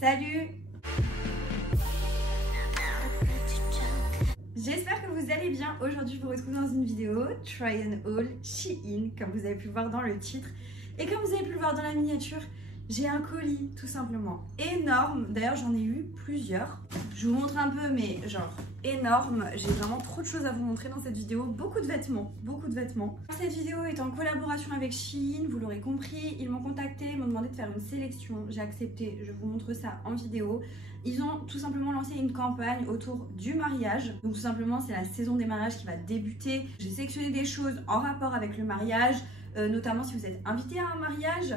Salut! J'espère que vous allez bien. Aujourd'hui, je vous retrouve dans une vidéo Try and Haul Shein, comme vous avez pu le voir dans le titre. Et comme vous avez pu le voir dans la miniature, j'ai un colis tout simplement énorme. D'ailleurs, j'en ai eu plusieurs. Je vous montre un peu, mais genre énorme. J'ai vraiment trop de choses à vous montrer dans cette vidéo. Beaucoup de vêtements, beaucoup de vêtements. Cette vidéo est en collaboration avec Shein, vous l'aurez compris. Ils m'ont contacté, ils m'ont demandé de faire une sélection. J'ai accepté, je vous montre ça en vidéo. Ils ont tout simplement lancé une campagne autour du mariage. Donc tout simplement, c'est la saison des mariages qui va débuter. J'ai sélectionné des choses en rapport avec le mariage. Notamment si vous êtes invité à un mariage,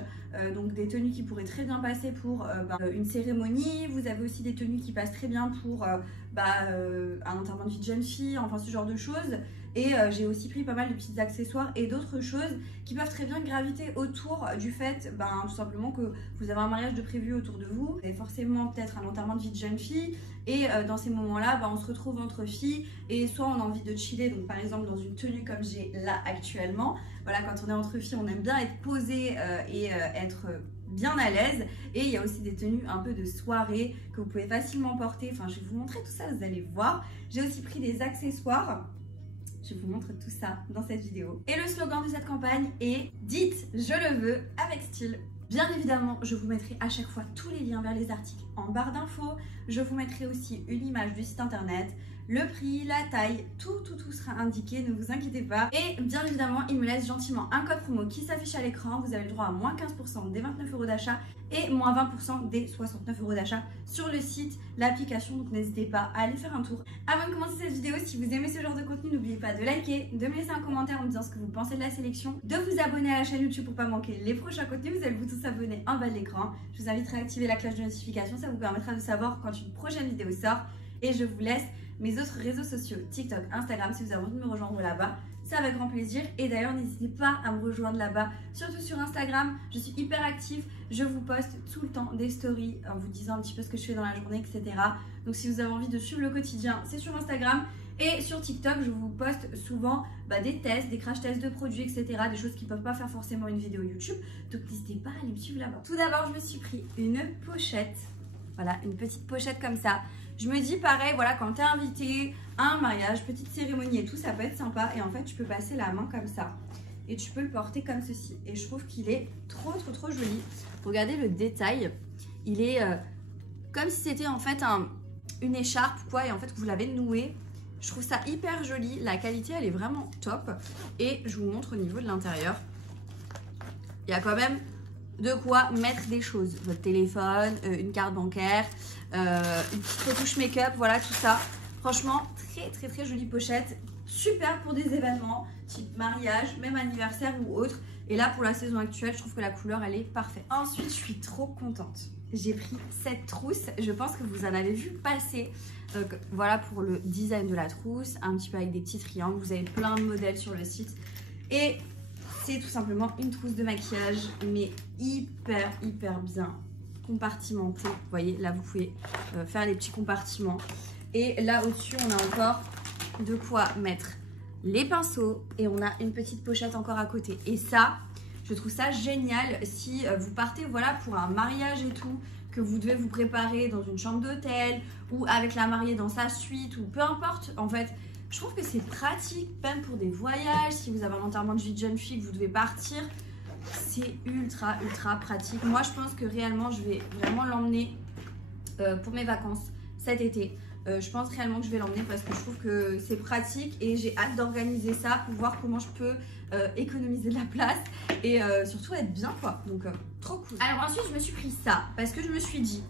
donc des tenues qui pourraient très bien passer pour une cérémonie. Vous avez aussi des tenues qui passent très bien pour un enterrement de vie de jeune fille, enfin ce genre de choses. Et j'ai aussi pris pas mal de petits accessoires et d'autres choses qui peuvent très bien graviter autour du fait tout simplement que vous avez un mariage de prévu autour de vous. Vous avez forcément peut-être un enterrement de vie de jeune fille et dans ces moments-là, on se retrouve entre filles et soit on a envie de chiller, donc par exemple dans une tenue comme j'ai là actuellement. Voilà, quand on est entre filles, on aime bien être posé et être bien à l'aise. Et il y a aussi des tenues un peu de soirée que vous pouvez facilement porter. Enfin, je vais vous montrer tout ça, vous allez voir. J'ai aussi pris des accessoires. Je vous montre tout ça dans cette vidéo. Et le slogan de cette campagne est « Dites je le veux avec style ». Bien évidemment, je vous mettrai à chaque fois tous les liens vers les articles en barre d'infos. Je vous mettrai aussi une image du site internet, le prix, la taille, tout sera indiqué, ne vous inquiétez pas. Et bien évidemment, il me laisse gentiment un code promo qui s'affiche à l'écran. Vous avez le droit à moins 15% des 29 € d'achat et moins 20% des 69 € d'achat sur le site, l'application. Donc n'hésitez pas à aller faire un tour. Avant de commencer cette vidéo, si vous aimez ce genre de contenu, n'oubliez pas de liker, de me laisser un commentaire en me disant ce que vous pensez de la sélection, de vous abonner à la chaîne YouTube pour pas manquer les prochains contenus. Vous avez le bouton s'abonner en bas de l'écran. Je vous inviterai à activer la cloche de notification, ça vous permettra de savoir quand une prochaine vidéo sort. Et je vous laisse mes autres réseaux sociaux, TikTok, Instagram, si vous avez envie de me rejoindre là-bas, c'est avec grand plaisir. Et d'ailleurs, n'hésitez pas à me rejoindre là-bas, surtout sur Instagram. Je suis hyper active, je vous poste tout le temps des stories en vous disant un petit peu ce que je fais dans la journée, etc. Donc si vous avez envie de suivre le quotidien, c'est sur Instagram. Et sur TikTok, je vous poste souvent des tests, des crash tests de produits, etc. Des choses qui ne peuvent pas faire forcément une vidéo YouTube. Donc n'hésitez pas à aller me suivre là-bas. Tout d'abord, je me suis pris une pochette. Voilà, une petite pochette comme ça. Je me dis pareil, voilà, quand tu es invité à un mariage, petite cérémonie et tout, ça peut être sympa. Et en fait, tu peux passer la main comme ça. Et tu peux le porter comme ceci. Et je trouve qu'il est trop joli. Regardez le détail. Il est comme si c'était en fait une écharpe quoi. Et en fait, vous l'avez noué. Je trouve ça hyper joli. La qualité, elle est vraiment top. Et je vous montre au niveau de l'intérieur. Il y a quand même de quoi mettre des choses. Votre téléphone, une carte bancaire, une petite retouche make-up, voilà tout ça. Franchement, très jolie pochette. Super pour des événements, type mariage, même anniversaire ou autre. Et là, pour la saison actuelle, je trouve que la couleur, elle est parfaite. Ensuite, je suis trop contente. J'ai pris cette trousse. Je pense que vous en avez vu passer. Voilà pour le design de la trousse. Un petit peu avec des petits triangles. Vous avez plein de modèles sur le site. Et c'est tout simplement une trousse de maquillage, mais hyper bien compartimentée. Vous voyez, là, vous pouvez faire les petits compartiments. Et là, au-dessus, on a encore de quoi mettre les pinceaux. Et on a une petite pochette encore à côté. Et ça, je trouve ça génial si vous partez voilà, pour un mariage et tout, que vous devez vous préparer dans une chambre d'hôtel ou avec la mariée dans sa suite ou peu importe. En fait, je trouve que c'est pratique, même pour des voyages. Si vous avez un enterrement de vie de jeune fille, que vous devez partir, c'est ultra pratique. Moi, je pense que réellement, je vais vraiment l'emmener pour mes vacances cet été. Je pense réellement que je vais l'emmener parce que je trouve que c'est pratique et j'ai hâte d'organiser ça pour voir comment je peux économiser de la place et surtout être bien quoi. Donc trop cool. Alors ensuite je me suis pris ça parce que je me suis dit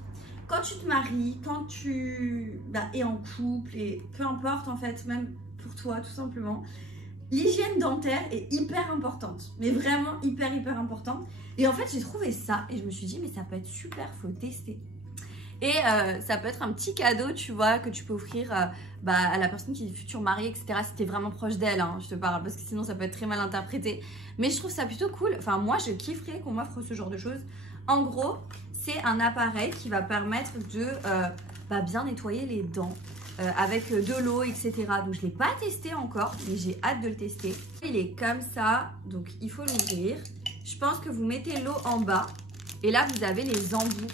quand tu te maries, quand tu es en couple et peu importe en fait, même pour toi tout simplement, l'hygiène dentaire est hyper importante, mais vraiment hyper importante. Et en fait j'ai trouvé ça et je me suis dit mais ça peut être super, faut tester. Et ça peut être un petit cadeau, tu vois, que tu peux offrir à la personne qui est future mariée, etc. Si t'es vraiment proche d'elle, hein, je te parle, parce que sinon ça peut être très mal interprété. Mais je trouve ça plutôt cool. Enfin, moi, je kifferais qu'on m'offre ce genre de choses. En gros, c'est un appareil qui va permettre de bien nettoyer les dents avec de l'eau, etc. Donc, je ne l'ai pas testé encore, mais j'ai hâte de le tester. Il est comme ça, donc il faut l'ouvrir. Je pense que vous mettez l'eau en bas et là, vous avez les embouts.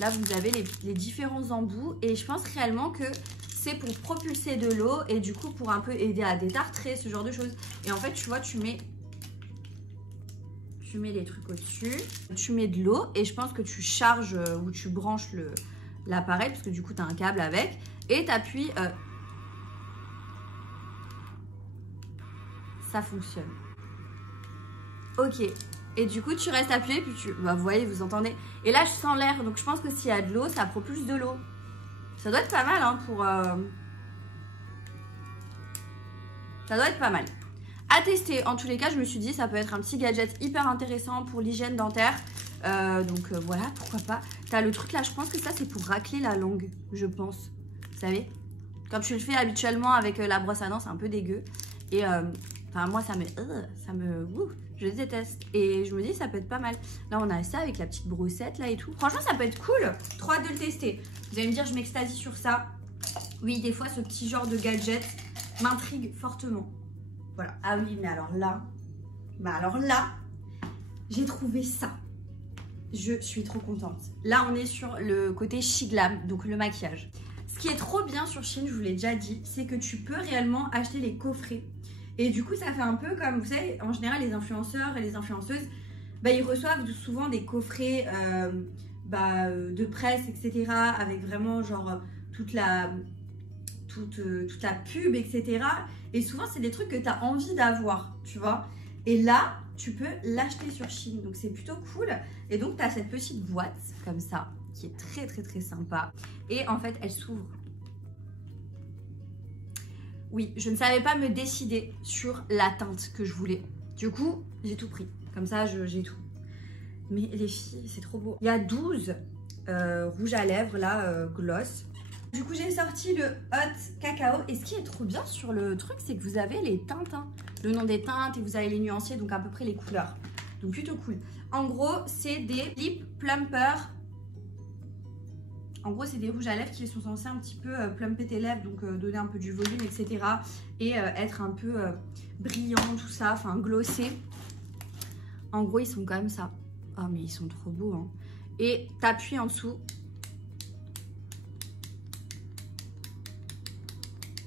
Là, vous avez les différents embouts et je pense réellement que c'est pour propulser de l'eau et du coup pour un peu aider à détartrer, ce genre de choses. Et en fait, tu vois, tu mets les trucs au-dessus, tu mets de l'eau et je pense que tu charges ou tu branches l'appareil parce que du coup, tu as un câble avec et tu appuies. Ça fonctionne. Ok. Et du coup, tu restes appuyé, puis bah, vous voyez, vous entendez. Et là, je sens l'air, donc je pense que s'il y a de l'eau, ça propulse de l'eau. Ça doit être pas mal, hein, pour... Ça doit être pas mal. À tester, en tous les cas, je me suis dit, ça peut être un petit gadget hyper intéressant pour l'hygiène dentaire. Voilà, pourquoi pas. T'as le truc là, je pense que ça, c'est pour racler la langue, je pense. Vous savez, quand tu le fais habituellement avec la brosse à dents, c'est un peu dégueu. Et enfin, moi, je déteste. Et je me dis, ça peut être pas mal. Là, on a ça avec la petite brossette là et tout. Franchement, ça peut être cool. Trop hâte de le tester. Vous allez me dire, je m'extasie sur ça. Oui, des fois, ce petit genre de gadget m'intrigue fortement. Voilà. Ah oui, mais alors là, j'ai trouvé ça. Je suis trop contente. Là, on est sur le côté Shiglam, donc le maquillage. Ce qui est trop bien sur Shein, je vous l'ai déjà dit, c'est que tu peux réellement acheter les coffrets. Et du coup, ça fait un peu comme, vous savez, en général, les influenceurs et les influenceuses, bah, ils reçoivent souvent des coffrets de presse, etc. Avec vraiment, genre, toute la pub, etc. Et souvent, c'est des trucs que tu as envie d'avoir, tu vois. Et là, tu peux l'acheter sur Shein. Donc, c'est plutôt cool. Et donc, tu as cette petite boîte, comme ça, qui est très, très, très sympa. Et en fait, elle s'ouvre. Oui, je ne savais pas me décider sur la teinte que je voulais. Du coup, j'ai tout pris. Comme ça, j'ai tout. Mais les filles, c'est trop beau. Il y a 12 rouges à lèvres, là, gloss. Du coup, j'ai sorti le Hot Cacao. Et ce qui est trop bien sur le truc, c'est que vous avez les teintes. Hein. Le nom des teintes et vous avez les nuanciers, donc à peu près les couleurs. Donc, plutôt cool. En gros, c'est des Lip Plumper. En gros, c'est des rouges à lèvres qui sont censés un petit peu plumper tes lèvres, donc donner un peu du volume, etc. Et être un peu brillants, tout ça, enfin glossés. En gros, ils sont comme ça. Oh, mais ils sont trop beaux, hein. Et t'appuies en dessous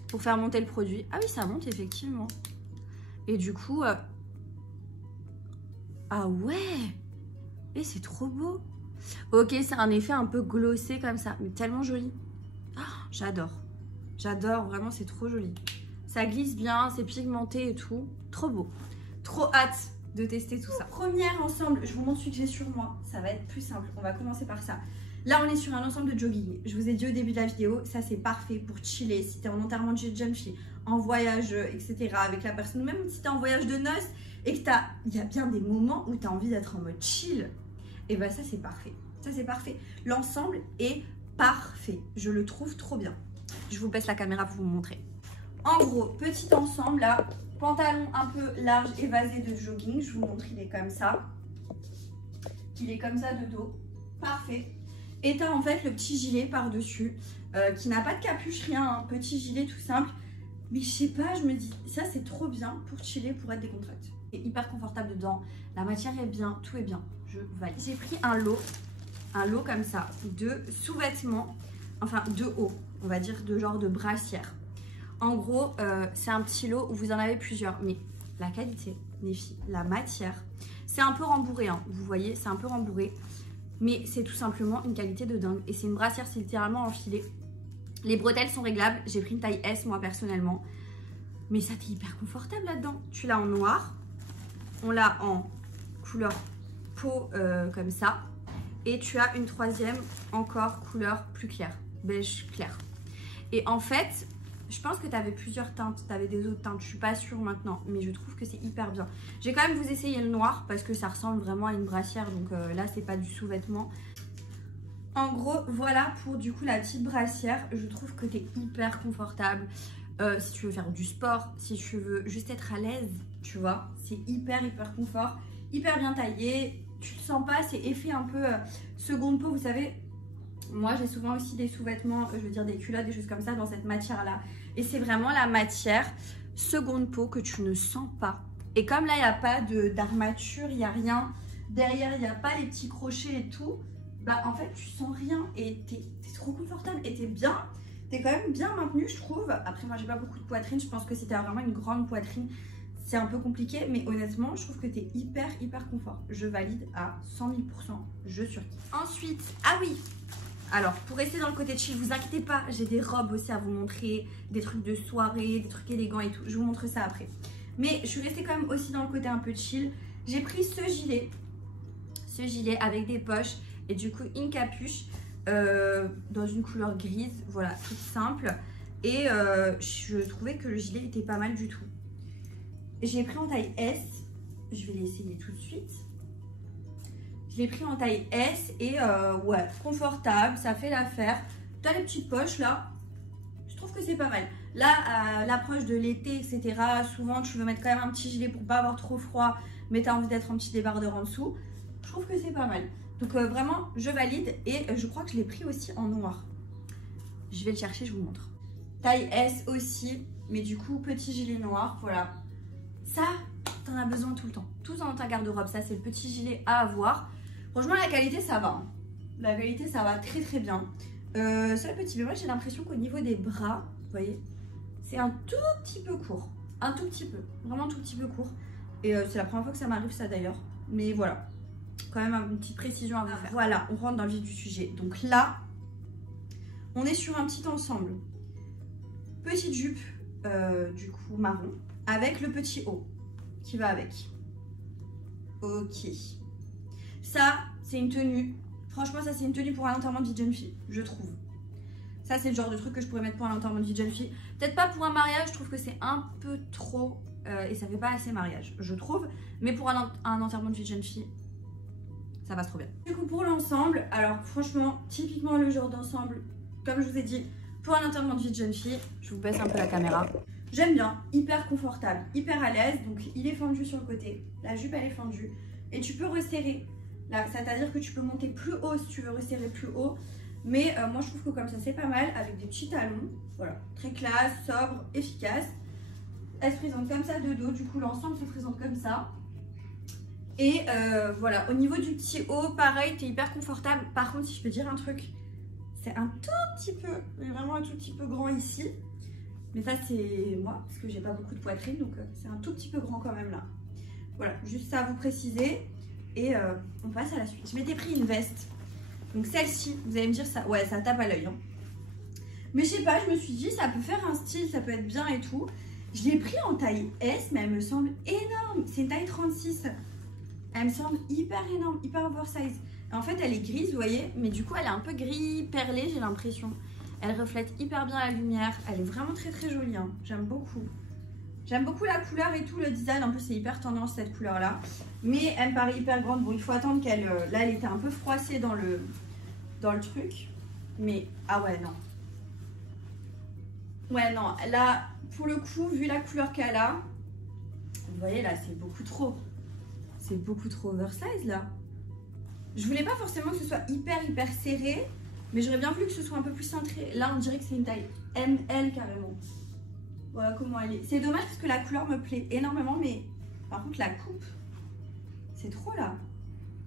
pour faire monter le produit. Ah oui, ça monte effectivement. Et du coup... Ah ouais! Et c'est trop beau! Ok, c'est un effet un peu glossé comme ça, mais tellement joli. Oh, j'adore. J'adore, vraiment, c'est trop joli. Ça glisse bien, c'est pigmenté et tout. Trop beau. Trop hâte de tester tout ça. Premier ensemble, je vous montre celui que j'ai sur moi. Ça va être plus simple. On va commencer par ça. Là, on est sur un ensemble de jogging. Je vous ai dit au début de la vidéo, ça c'est parfait pour chiller. Si t'es en enterrement de jeune fille, en voyage, etc. avec la personne, ou même si t'es en voyage de noces et que il y a bien des moments où t'as envie d'être en mode chill. Et bah ça c'est parfait, ça c'est parfait. L'ensemble est parfait, je le trouve trop bien. Je vous baisse la caméra pour vous montrer. En gros, petit ensemble là, pantalon un peu large évasé de jogging. Je vous montre, il est comme ça. Il est comme ça de dos, parfait. Et t'as en fait le petit gilet par-dessus qui n'a pas de capuche, rien, un petit gilet tout simple. Mais je sais pas, je me dis, ça c'est trop bien pour chiller, pour être décontracté. C'est hyper confortable dedans, la matière est bien, tout est bien. Je valide. J'ai pris un lot comme ça de sous-vêtements, enfin de haut, on va dire de genre de brassière. En gros, c'est un petit lot où vous en avez plusieurs, mais la qualité, les filles, la matière, c'est un peu rembourré, hein, vous voyez, c'est un peu rembourré, mais c'est tout simplement une qualité de dingue. Et c'est une brassière, c'est littéralement enfilé. Les bretelles sont réglables, j'ai pris une taille S moi personnellement, mais ça t'est hyper confortable là-dedans. Tu l'as en noir, on l'a en couleur peau comme ça, et tu as une troisième encore couleur plus claire, beige clair. Et en fait, je pense que tu avais plusieurs teintes, tu avais des autres teintes, je suis pas sûre maintenant, mais je trouve que c'est hyper bien. J'ai quand même vous essayer le noir parce que ça ressemble vraiment à une brassière, donc là c'est pas du sous-vêtement. En gros, voilà pour du coup la petite brassière, je trouve que tu es hyper confortable. Si tu veux faire du sport, si tu veux juste être à l'aise, tu vois, c'est hyper confort, hyper bien taillé. Tu te sens pas, c'est effet un peu seconde peau, vous savez. Moi, j'ai souvent aussi des sous-vêtements, je veux dire des culottes, des choses comme ça dans cette matière-là. Et c'est vraiment la matière seconde peau que tu ne sens pas. Et comme là, il n'y a pas d'armature, il n'y a rien. Derrière, il n'y a pas les petits crochets et tout. bah en fait tu sens rien et t'es trop confortable et t'es quand même bien maintenue je trouve. Après moi j'ai pas beaucoup de poitrine, je pense que si t'as vraiment une grande poitrine c'est un peu compliqué, mais honnêtement je trouve que t'es hyper confort. Je valide à 100 000%, je surkiffe. Ensuite, ah oui, alors pour rester dans le côté chill, vous inquiétez pas, j'ai des robes aussi à vous montrer, des trucs de soirée, des trucs élégants et tout, je vous montre ça après. Mais je suis restée quand même aussi dans le côté un peu chill. J'ai pris ce gilet avec des poches et du coup une capuche dans une couleur grise, voilà, toute simple. Et je trouvais que le gilet était pas mal du tout. J'ai pris en taille S, je vais l'essayer tout de suite. Je l'ai pris en taille S et ouais, confortable, ça fait l'affaire. Tu as les petites poches là, je trouve que c'est pas mal. Là, à l'approche de l'été, etc., souvent tu veux mettre quand même un petit gilet pour pas avoir trop froid, mais tu as envie d'être un petit débardeur en dessous. Je trouve que c'est pas mal. Donc vraiment, je valide et je crois que je l'ai pris aussi en noir. Je vais le chercher, je vous montre. Taille S aussi, mais du coup, petit gilet noir, voilà. Ça, t'en as besoin tout le temps. Tout dans ta garde-robe, ça c'est le petit gilet à avoir. Franchement, la qualité, ça va. Hein. La qualité, ça va très bien. Seul petit bémol, j'ai l'impression qu'au niveau des bras, vous voyez, c'est un tout petit peu court. Un tout petit peu, vraiment tout petit peu court. Et c'est la première fois que ça m'arrive ça d'ailleurs. Mais voilà, quand même une petite précision à vous faire. Voilà, on rentre dans le vif du sujet. Donc là, on est sur un petit ensemble. Petite jupe, du coup marron, avec le petit haut qui va avec. Ok. Ça, c'est une tenue. Franchement, ça, c'est une tenue pour un enterrement de vie de jeune fille, je trouve. Ça, c'est le genre de truc que je pourrais mettre pour un enterrement de vie de jeune fille. Peut-être pas pour un mariage, je trouve que c'est un peu trop et ça fait pas assez mariage, je trouve. Mais pour un enterrement de vie de jeune fille, ça passe trop bien. Du coup, pour l'ensemble, alors franchement, typiquement le genre d'ensemble, comme je vous ai dit, pour un enterrement de vie de jeune fille, je vous baisse un peu la caméra. J'aime bien, hyper confortable, hyper à l'aise. Donc, il est fendu sur le côté. La jupe, elle est fendue. Et tu peux resserrer. Là, c'est-à-dire que tu peux monter plus haut si tu veux resserrer plus haut. Mais moi, je trouve que comme ça, c'est pas mal. Avec des petits talons. Voilà, très classe, sobre, efficace. Elle se présente comme ça de dos. Du coup, l'ensemble se présente comme ça. Et voilà, au niveau du petit haut, pareil, t'es hyper confortable. Par contre, si je peux dire un truc, c'est un tout petit peu, mais vraiment un tout petit peu grand ici. Mais ça, c'est moi, parce que j'ai pas beaucoup de poitrine, donc c'est un tout petit peu grand quand même là. Voilà, juste ça à vous préciser. Et on passe à la suite. Je m'étais pris une veste. Donc celle-ci, vous allez me dire, ça, ouais, ça tape à l'œil. Hein. Mais je sais pas, je me suis dit, ça peut faire un style, ça peut être bien et tout. Je l'ai pris en taille S, mais elle me semble énorme. C'est une taille 36. Elle me semble hyper énorme, hyper oversize. En fait, elle est grise, vous voyez, mais du coup, elle est un peu gris perlé, j'ai l'impression. Elle reflète hyper bien la lumière. Elle est vraiment très jolie, hein. J'aime beaucoup. J'aime beaucoup la couleur et tout, le design. En plus, c'est hyper tendance, cette couleur-là. Mais elle me paraît hyper grande. Bon, il faut attendre qu'elle... Là, elle était un peu froissée dans le truc. Mais, ah ouais, non. Ouais, non. Là, pour le coup, vu la couleur qu'elle a, vous voyez, là, c'est beaucoup trop. C'est beaucoup trop oversize, là. Je voulais pas forcément que ce soit hyper serré, mais j'aurais bien voulu que ce soit un peu plus cintré. Là, on dirait que c'est une taille ML carrément. Voilà comment elle est. C'est dommage parce que la couleur me plaît énormément, mais par contre, la coupe, c'est trop là.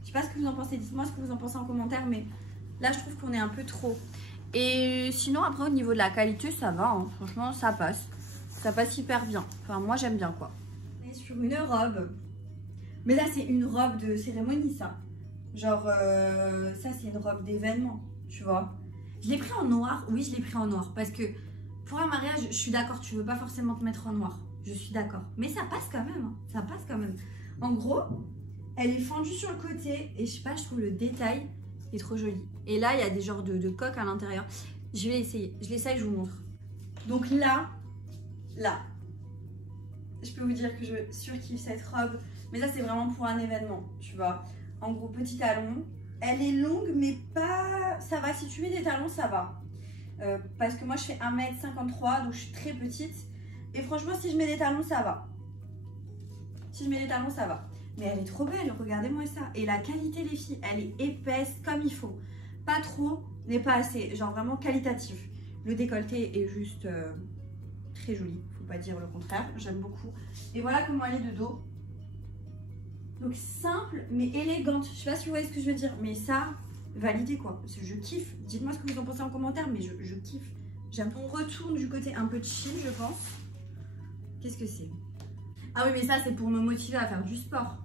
Je sais pas ce que vous en pensez. Dites-moi ce que vous en pensez en commentaire, mais là, je trouve qu'on est un peu trop. Et sinon, après, au niveau de la qualité, ça va. Hein. Franchement, ça passe. Ça passe hyper bien. Enfin, moi, j'aime bien, quoi. On est sur une robe. Mais là, c'est une robe de cérémonie, ça. Genre, ça, c'est une robe d'événement, tu vois. Je l'ai pris en noir. Oui, je l'ai pris en noir. Parce que pour un mariage, je suis d'accord, tu veux pas forcément te mettre en noir. Je suis d'accord. Mais ça passe quand même. Hein. Ça passe quand même. En gros, elle est fendue sur le côté. Et je sais pas, je trouve le détail est trop joli. Et là, il y a des genres de coques à l'intérieur. Je vais essayer. Je l'essaye, je vous montre. Donc là, je peux vous dire que je surkiffe cette robe. Mais ça, c'est vraiment pour un événement, tu vois. En gros, petit talon. Elle est longue, mais pas... Ça va, si tu mets des talons, ça va. Parce que moi, je fais 1m53, donc je suis très petite. Et franchement, si je mets des talons, ça va. Si je mets des talons, ça va. Mais elle est trop belle, regardez-moi ça. Et la qualité, les filles, elle est épaisse comme il faut. Pas trop, mais pas assez. Genre vraiment qualitatif. Le décolleté est juste très joli. Faut pas dire le contraire. J'aime beaucoup. Et voilà comment elle est de dos. Donc simple mais élégante. Je sais pas si vous voyez ce que je veux dire, mais ça, validez quoi. Je kiffe. Dites-moi ce que vous en pensez en commentaire, mais je kiffe. J'aime. On retourne du côté un peu chill, je pense. Qu'est-ce que c'est? Ah oui, mais ça, c'est pour me motiver à faire du sport.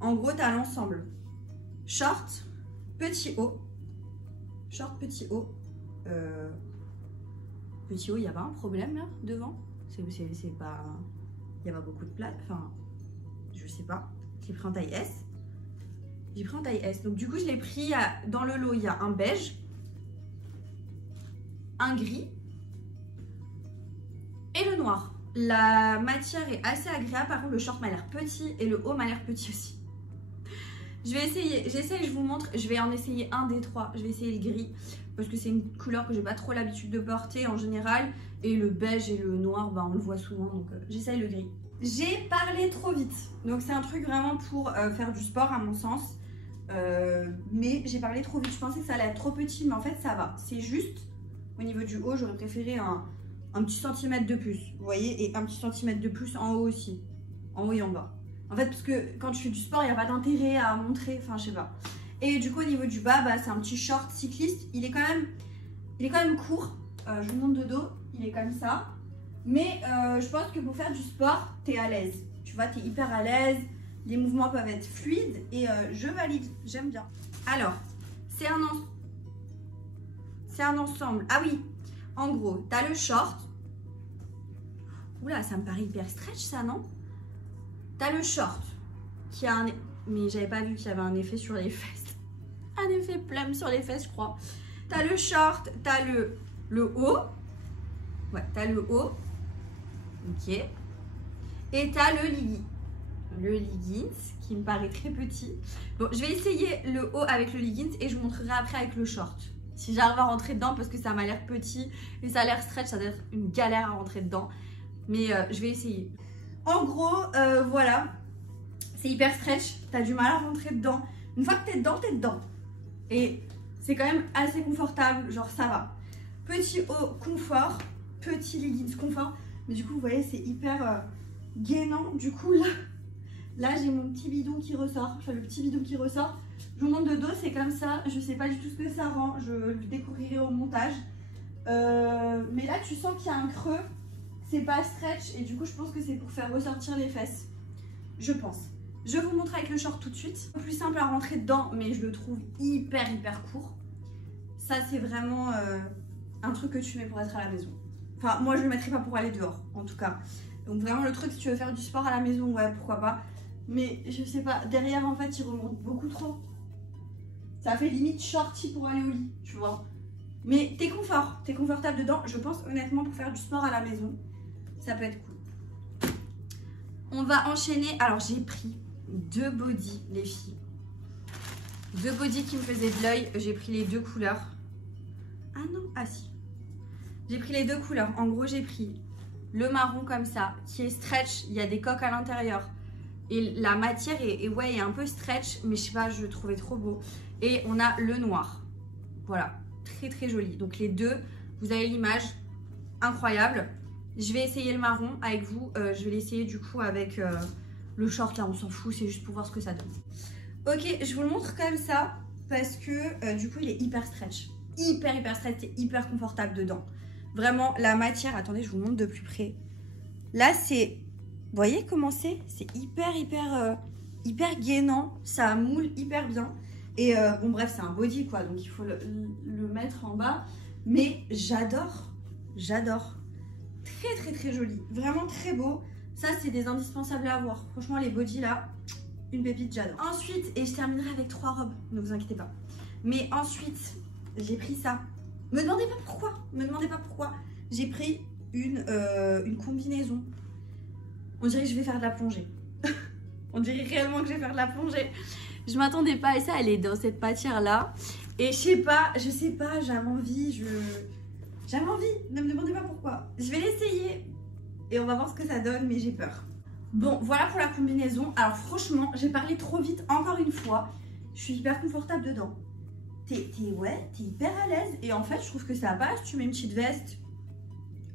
En gros, tu as l'ensemble. Short, petit haut. Short, petit haut. Petit haut, il n'y a pas un problème là, devant? C'est pas... Il n'y a pas beaucoup de place. Enfin, je sais pas. J'ai pris en taille S. J'ai pris en taille S. Donc du coup, je l'ai pris dans le lot. Il y a un beige, un gris et le noir. La matière est assez agréable. Par contre, le short m'a l'air petit et le haut m'a l'air petit aussi. Je vais essayer. J'essaye, je vous montre. Je vais en essayer un des trois. Je vais essayer le gris parce que c'est une couleur que j'ai pas trop l'habitude de porter en général. Et le beige et le noir, bah, on le voit souvent. Donc j'essaye le gris. J'ai parlé trop vite. Donc c'est un truc vraiment pour faire du sport à mon sens. Mais j'ai parlé trop vite. Je pensais que ça allait être trop petit, mais en fait ça va. C'est juste au niveau du haut, j'aurais préféré un petit centimètre de plus. Vous voyez, et un petit centimètre de plus en haut aussi. En haut et en bas. En fait, parce que quand tu fais du sport, il n'y a pas d'intérêt à montrer. Enfin, je sais pas. Et du coup, au niveau du bas, bah, c'est un petit short cycliste. Il est quand même court. Je vous montre de dos. Il est comme ça. Mais je pense que pour faire du sport, tu es à l'aise. Tu vois, tu es hyper à l'aise. Les mouvements peuvent être fluides. Et je valide. J'aime bien. Alors, c'est un ensemble. Ah oui, en gros, tu as le short. Oula, ça me paraît hyper stretch ça, non? Tu as le short qui a un... Mais j'avais pas vu qu'il y avait un effet sur les fesses. Un effet plum sur les fesses, je crois. Tu as le short, tu as le haut. Ouais, tu as le haut. Ok. Et tu as le leggings qui me paraît très petit. Bon, je vais essayer le haut avec le leggings et je vous montrerai après avec le short. Si j'arrive à rentrer dedans parce que ça m'a l'air petit et ça a l'air stretch, ça doit être une galère à rentrer dedans. Mais je vais essayer. En gros, voilà. C'est hyper stretch. T'as du mal à rentrer dedans. Une fois que t'es dedans, t'es dedans. Et c'est quand même assez confortable. Genre, ça va. Petit haut, confort. Petit leggings, confort. Mais du coup, vous voyez, c'est hyper gainant. Du coup, là j'ai mon petit bidon qui ressort. Enfin, le petit bidon qui ressort. Je vous montre de dos, c'est comme ça. Je sais pas du tout ce que ça rend. Je le découvrirai au montage. Mais là, tu sens qu'il y a un creux. C'est pas stretch et du coup je pense que c'est pour faire ressortir les fesses. Je pense. Je vous montre avec le short tout de suite. Plus simple à rentrer dedans, mais je le trouve hyper court. Ça c'est vraiment un truc que tu mets pour être à la maison. Enfin moi je le mettrais pas pour aller dehors en tout cas. Donc vraiment le truc si tu veux faire du sport à la maison, ouais pourquoi pas. Mais je sais pas, derrière en fait il remonte beaucoup trop. Ça fait limite shorty pour aller au lit, tu vois. Mais t'es confortable dedans. Je pense honnêtement pour faire du sport à la maison. Ça peut être cool. On va enchaîner. Alors j'ai pris 2 bodys les filles. 2 bodys qui me faisaient de l'œil. J'ai pris les 2 couleurs. Ah non, ah si. J'ai pris les 2 couleurs. En gros j'ai pris le marron comme ça qui est stretch. Il y a des coques à l'intérieur. Et la matière est un peu stretch. Mais je sais pas, je le trouvais trop beau. Et on a le noir. Voilà, très joli. Donc les deux, vous avez l'image. Incroyable. Je vais essayer le marron avec vous. Je vais l'essayer du coup avec le short là, on s'en fout, c'est juste pour voir ce que ça donne. Ok, je vous le montre comme ça parce que du coup il est hyper stretch. Hyper stretch, c'est hyper confortable dedans. Vraiment, la matière, attendez, je vous montre de plus près. Là, c'est, vous voyez comment c'est? C'est hyper gainant, ça moule hyper bien. Et bon bref, c'est un body quoi, donc il faut le mettre en bas. Mais j'adore. Très joli, vraiment très beau. Ça c'est des indispensables à avoir. Franchement les bodys là, une pépite, j'adore. Ensuite, et je terminerai avec 3 robes, ne vous inquiétez pas. Mais ensuite, j'ai pris ça. Me demandez pas pourquoi. J'ai pris une combinaison. On dirait que je vais faire de la plongée. On dirait réellement que je vais faire de la plongée. Je m'attendais pas à ça, elle est dans cette matière là. Et je sais pas, j'avais envie, ne me demandez pas pourquoi. Je vais l'essayer et on va voir ce que ça donne, mais j'ai peur. Bon, voilà pour la combinaison. Alors franchement, j'ai parlé trop vite encore une fois. Je suis hyper confortable dedans. T'es hyper à l'aise. Et en fait, je trouve que ça passe. Tu mets une petite veste.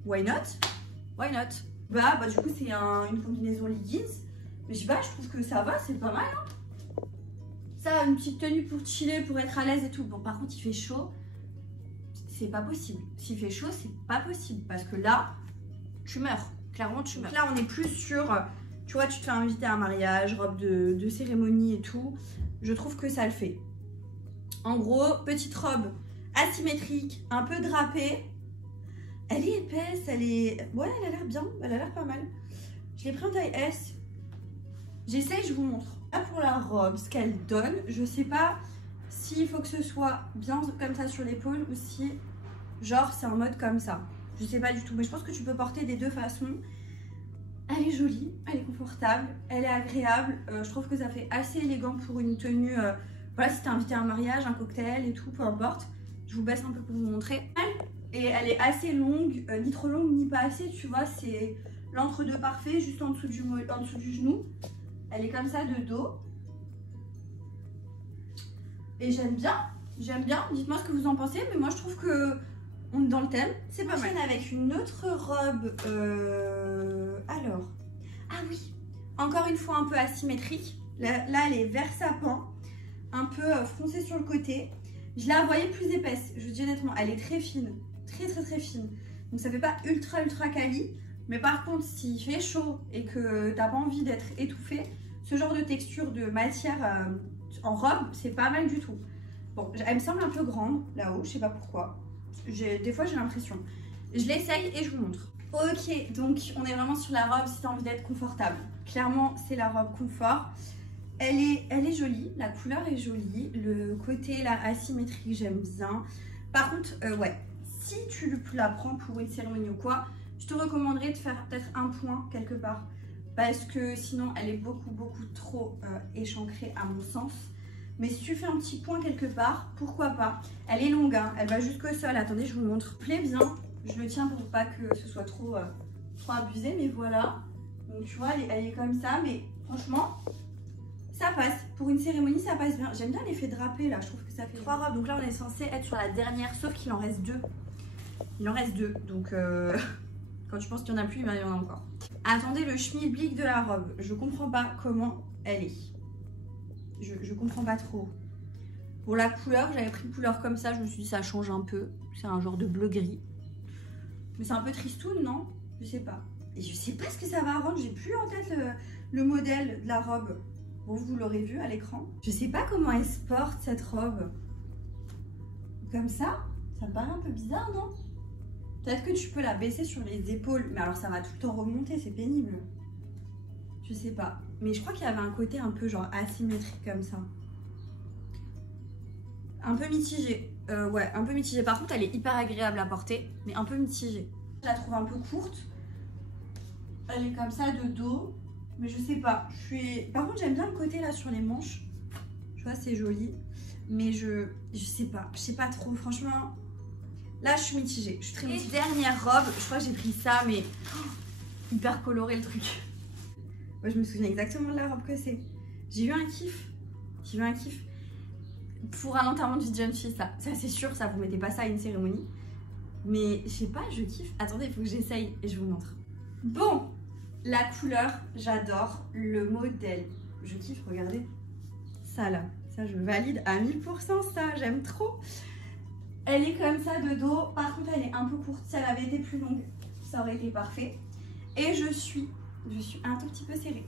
Why not? Bah du coup, c'est une combinaison leggings. Mais je sais pas, je trouve que ça va, c'est pas mal. Hein, Ça, une petite tenue pour chiller, pour être à l'aise et tout. Bon, par contre, il fait chaud. C'est pas possible. S'il fait chaud, c'est pas possible. Parce que là, tu meurs. Clairement, tu meurs. Donc là, on est plus sur... Tu vois, tu te fais inviter à un mariage, robe de cérémonie et tout. Je trouve que ça le fait. En gros, petite robe asymétrique, un peu drapée. Elle est épaisse, elle est... Ouais, elle a l'air bien. Elle a l'air pas mal. Je l'ai pris en taille S. J'essaye, je vous montre. Là, pour la robe, ce qu'elle donne, je sais pas s'il faut que ce soit bien comme ça sur l'épaule ou si, genre, c'est en mode comme ça. Je sais pas du tout, mais je pense que tu peux porter des deux façons. Elle est jolie, elle est confortable, elle est agréable. Je trouve que ça fait assez élégant pour une tenue. Voilà, si t'es invité à un mariage, un cocktail et tout, peu importe. Je vous baisse un peu pour vous montrer. Et elle est assez longue, ni trop longue ni pas assez, tu vois, c'est l'entre-deux parfait, juste en dessous du genou. Elle est comme ça de dos. Et j'aime bien. Dites-moi ce que vous en pensez, mais moi je trouve que on est dans le thème. C'est pas mal. Avec une autre robe. Alors. Ah oui. Encore une fois un peu asymétrique. Là elle est vert sapin. Un peu foncée sur le côté. Je la voyais plus épaisse. Je vous dis honnêtement, elle est très fine. Très fine. Donc ça fait pas ultra quali. Mais par contre, s'il fait chaud et que t'as pas envie d'être étouffé, ce genre de texture de matière en robe, c'est pas mal du tout. Bon, elle me semble un peu grande là-haut, je sais pas pourquoi. Des fois, j'ai l'impression. Je l'essaye et je vous montre. Ok, donc on est vraiment sur la robe si t'as envie d'être confortable. Clairement, c'est la robe confort. Elle est jolie, la couleur est jolie. Le côté là asymétrique, j'aime bien. Par contre, ouais, si tu la prends pour une cérémonie ou quoi, je te recommanderais de faire peut-être un point quelque part. Parce que sinon, elle est beaucoup trop échancrée à mon sens. Mais si tu fais un petit point quelque part, pourquoi pas. Elle est longue, hein, elle va jusqu'au sol. Attendez, je vous montre. Plaît bien. Je le tiens pour pas que ce soit trop abusé, mais voilà. Donc tu vois, elle est comme ça, mais franchement, ça passe. Pour une cérémonie, ça passe bien. J'aime bien l'effet drapé là, je trouve que ça fait 3 robes. Donc là, on est censé être sur la dernière, sauf qu'il en reste 2. Il en reste 2, donc quand tu penses qu'il n'y en a plus, il y en a encore. Attendez, le schmilblick de la robe, je comprends pas comment elle est. Je comprends pas trop. Pour la couleur, j'avais pris une couleur comme ça, je me suis dit ça change un peu. C'est un genre de bleu-gris. Mais c'est un peu tristoun, non? Je sais pas. Et je sais pas ce que ça va rendre, j'ai plus en tête le modèle de la robe. Bon, vous l'aurez vu à l'écran. Je sais pas comment elle se porte cette robe. Comme ça me paraît un peu bizarre, non? Peut-être que tu peux la baisser sur les épaules, mais alors ça va tout le temps remonter, c'est pénible. Je sais pas. Mais je crois qu'il y avait un côté un peu genre asymétrique comme ça. Un peu mitigé. Ouais, un peu mitigé. Par contre, elle est hyper agréable à porter, mais un peu mitigée. Je la trouve un peu courte. Elle est comme ça de dos, mais je sais pas. Par contre, j'aime bien le côté là sur les manches. Tu vois, c'est joli. Mais je sais pas. Je sais pas trop, franchement. Là, je suis mitigée. Je suis très mitigée. Et dernière robe, je crois que j'ai pris ça, mais hyper coloré le truc. Moi, je me souviens exactement de la robe que c'est. J'ai eu un kiff. Pour un enterrement de vie de jeune fille, ça c'est sûr, ça vous mettez pas ça à une cérémonie. Mais je sais pas, je kiffe. Attendez, il faut que j'essaye et je vous montre. Bon, la couleur, j'adore. Le modèle, je kiffe, regardez. Ça là, ça je valide à 1000%, ça, j'aime trop. Elle est comme ça de dos, par contre elle est un peu courte. Si elle avait été plus longue, ça aurait été parfait. Et je suis un tout petit peu serrée.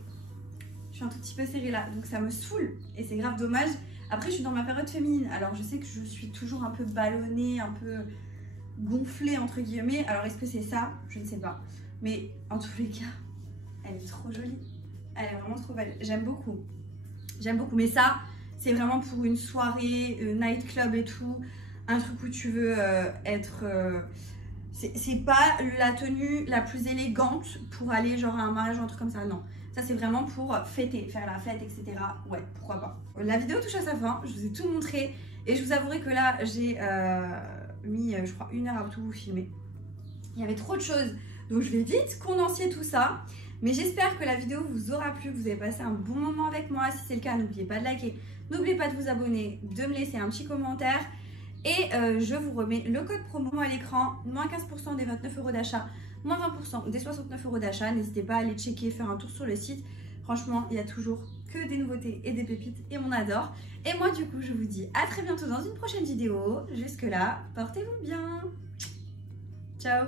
Je suis un tout petit peu serrée là, donc ça me saoule. Et c'est grave dommage. Après, je suis dans ma période féminine. Alors, je sais que je suis toujours un peu ballonnée, un peu gonflée, entre guillemets. Alors, est-ce que c'est ça? Je ne sais pas. Mais en tous les cas, elle est trop jolie. Elle est vraiment trop belle. J'aime beaucoup. J'aime beaucoup. Mais ça, c'est vraiment pour une soirée, nightclub et tout. Un truc où tu veux être... c'est pas la tenue la plus élégante pour aller genre à un mariage ou un truc comme ça. Non. Ça, c'est vraiment pour fêter, faire la fête, etc. Ouais, pourquoi pas. La vidéo touche à sa fin, je vous ai tout montré. Et je vous avouerai que là, j'ai mis, je crois, 1 heure à tout vous filmer. Il y avait trop de choses, donc je vais vite condenser tout ça. Mais j'espère que la vidéo vous aura plu, que vous avez passé un bon moment avec moi. Si c'est le cas, n'oubliez pas de liker, n'oubliez pas de vous abonner, de me laisser un petit commentaire. Et je vous remets le code promo à l'écran, moins 15% des 29 € d'achat, moins 20% des 69 € d'achat. N'hésitez pas à aller checker, faire un tour sur le site. Franchement, il y a toujours que des nouveautés et des pépites et on adore. Et moi du coup je vous dis à très bientôt dans une prochaine vidéo. Jusque là, portez-vous bien. Ciao.